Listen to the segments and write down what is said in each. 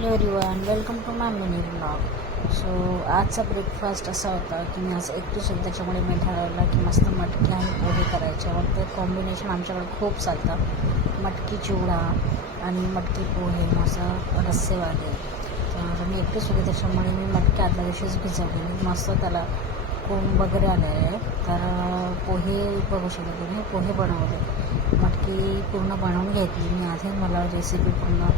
Hello everyone, welcome to my mini blog. So आजचा breakfast असा होता की मी आज एकटीच होते, त्याच्यामुळे मी ठरवलं की मस्त मटकी आणि पोहे करायचे. मग ते कॉम्बिनेशन आमच्याकडे खूप चालतं, मटकी चिवडा आणि मटकी पोहे, मस्त रस्सेवाले. तर मी एकटीच होते, त्याच्यामुळे मी मटकी आदल्या दिवशीच भिजवली. मस्त त्याला कोंब वगैरे आलेले आहे. तर पोहे बघू शकतो तुम्ही, पोहे बनवले. मटकी पूर्ण बनवून घेतली मी आधी. मला रेसिपी पूर्ण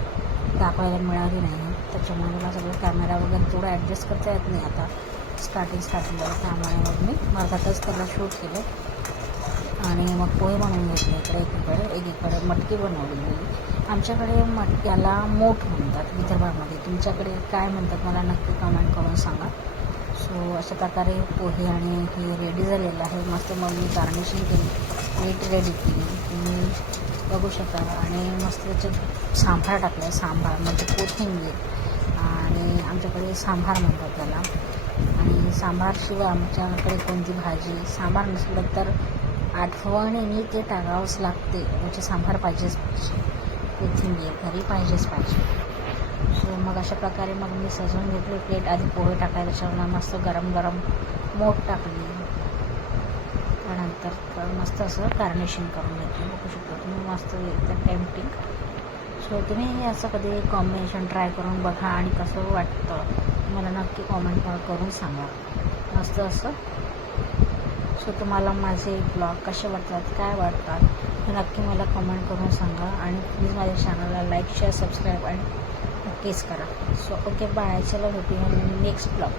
दाखवायला मिळाली नाही, त्याच्यामुळे मला सगळं कॅमेरा वगैरे थोडं ॲडजस्ट करता येत नाही आता स्टार्टिंगला. त्यामुळे मग मी मधातच त्याला शूट केलं आणि मग पोहे बनवून घेतले. एकीकडे मटकी बनवली. आमच्याकडे मटक्याला मोठ म्हणतात विदर्भामध्ये, तुमच्याकडे काय म्हणतात मला नक्की कमेंट करून सांगा. सो अशा प्रकारे पोहे आणि हे रेडी झालेलं आहे. मस्त मग मी गार्निशिंग केली, मीठ रेडी केली तुम्ही बघू शकता. आणि मस्त त्याच्यात सांभार टाकलं. सांभार म्हणजे कोथिंबीर, आणि आमच्याकडे सांभार म्हणतात त्याला. आणि सांभारशिवाय आमच्याकडे कोणती भाजी सांभार नसलं तर आठवणीने ते टाकावंच लागते. म्हणजे सांभार पाहिजेच पाहिजे, कोथिंबीर घरी पाहिजेच पाहिजे. सो मग अशा प्रकारे मग मी सजवून घेतले प्लेट. आधी पोहे टाकायला त्याच्यावर मस्त गरम गरम मोठ टाकली. त्यानंतर मस्त असं गार्निशिंग करून घेतलं. बघू शकतो तुम्ही, मस्त एकदम टेम्पटिंग. सो तुम्ही असं कधी कॉम्बिनेशन ट्राय करून बघा आणि कसं वाटतं मला नक्की कॉमेंट करून सांगा. मस्त असं. सो तुम्हाला माझे ब्लॉग कसे वाटतात, काय वाटतात हे नक्की मला कमेंट करून सांगा. आणि प्लीज माझ्या चॅनलला लाईक, शेअर, सबस्क्राईब आणि नक्कीच करा. So okay, bye. चला भेटूया नेक्स्ट ब्लॉग.